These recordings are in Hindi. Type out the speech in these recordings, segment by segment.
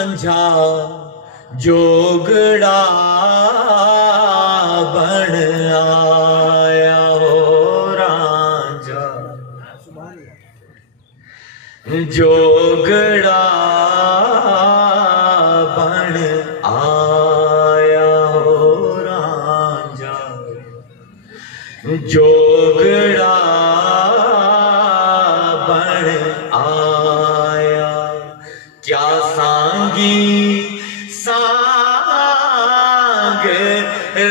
रांझा जोगड़ा बन आया हो रांझा जोगड़ा बन आया हो रांझा जोगड़ा बन आया क्या सांगी सांग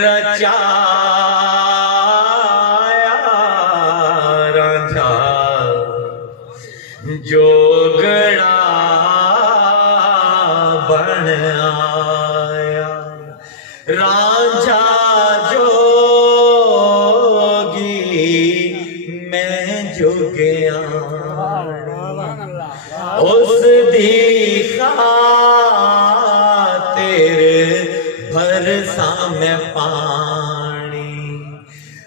रचाया रांझा जोगड़ा बन आया रांझा जोगी मैं जोगिया उस दी खातिर भरसा में पानी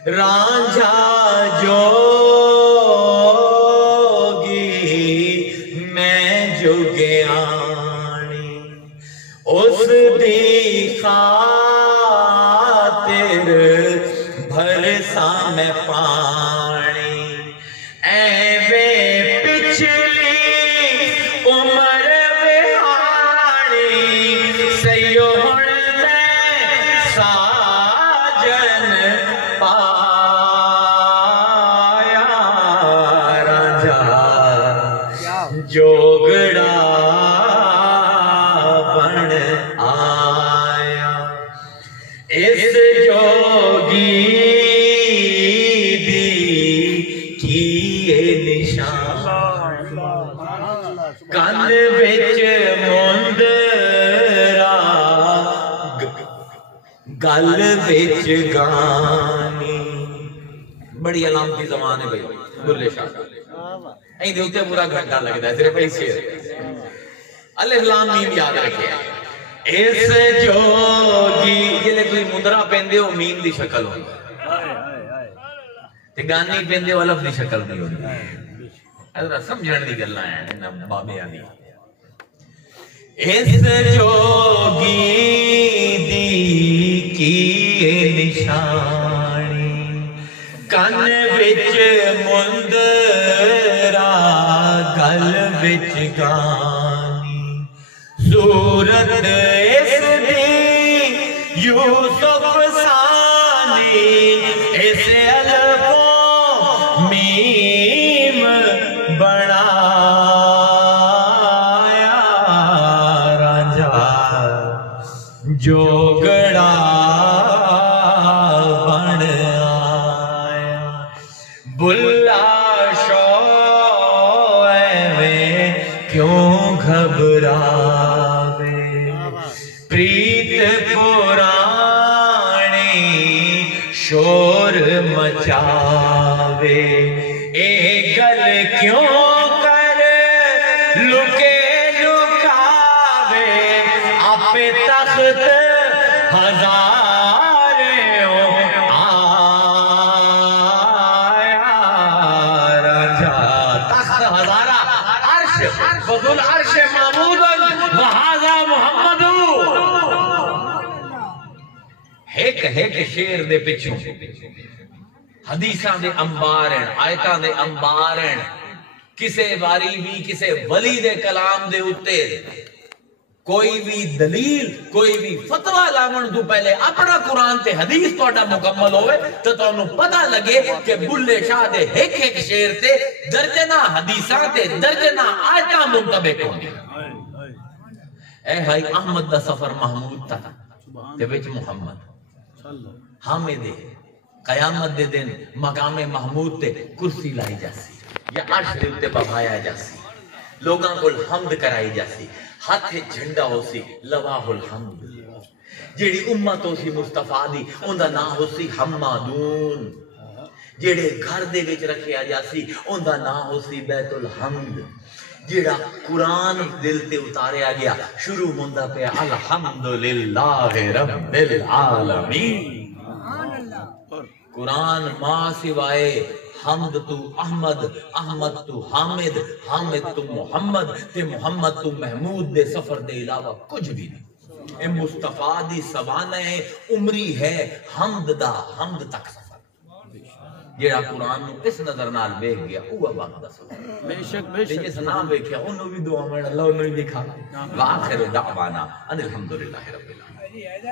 रांझा जोगी मैं जुगियानी उस दी खातिर भरसा में पानी ऐवे पिछली उम्र बिहानी सयो हुण मैं साजन पाया रांझा जोगड़ा बन आया इस जोगी दी किए निशान कंध विच मुंदरा गल विच गानी बड़ी अलामती जबान है भाई बुल्ले शाह ऐ दे उत्ते पूरा घंटा लगदा है सिर्फ ऐसे अलिफ लाम मीम याद रखे इस जोगी जिले कोई मुद्रा पेंदे हो मीम दी शक्ल होंदी ते गानी पेंदे हो अलिफ दी शक्ल नहीं होंदी अजरा समझण दी गल्लां हैं ना बाबे दी इस जोगी दी की निशानी कन विच मुंदरा गल विच गानी सूरत इस दी यूसुफ सानी इस अल्फों मीम बनाया रांझा जोगड़ा बन आया बुल्ला शोए क्यों घबरावे प्रीत पुरानी शोर मचावे ए गल क्यों कर लुके लुकावे आपे तख्त हजारों आया रांझा तख्त हजारा अर्श फजुल अर्श महमूदन वहाजा मुहम्मदू एक शेर दे पिछों हदीसां दे अंबार हैं आयतां दे अंबार हैं किसे बारी भी किसे वली दे कलाम दे उत्ते कोई भी दलील कोई भी फतवा लावन तो पहले अपना कुरान ते हदीस तोड़ा मुकम्मल होवे तो तुहानू पता लगे कि बुल्ले शाह दे एक शेर ते दर्जना हदीसां ते दर्जना आयतां मुतबिक होंदी ए भाई अहमद दा सफर महमूद था ते विच मुहम्मद हामिद कयामत दे दिन मकामे महमूद ते कुर्सी लाई जासी या अर्श दे उत्ते बहाया जासी लोगां कोल हमद कराई जासी हाथ झंडा होसी लवाहुल हमद जेड़ी उम्मत होसी मुस्तफा दी उनदा नाम होसी हम्मादून जेड़े घर दे विच रखिया जासी उनदा नाम होसी बैतुल हमद जेड़ा कुरान दिल ते उतारिया गया शुरू होंदा पे अल्हम्दुलिल्लाहि रब्बिल आलमीन कुरान मां सिवाय हमद तू अहमद, अहमद तू हामिद, हामिद तू मुहम्मद ते मुहम्मद तू महमूद दे सफर दे इलावा कुछ भी नहीं। ए मुस्तफा दी सवाना उमरी है हमद दा, हमद तक सफर जेड़ा कुरान नु इस नजर नाल वेख गया वो वक्त दा सफर। बेशक बेशक जिस नाम वेख्या ओनु भी दुआ में अल्लाह ओनु ही दिखा। वा आखिर दावाना अनिल हम्दुलिल्लाहि रब्बिल आलमीन।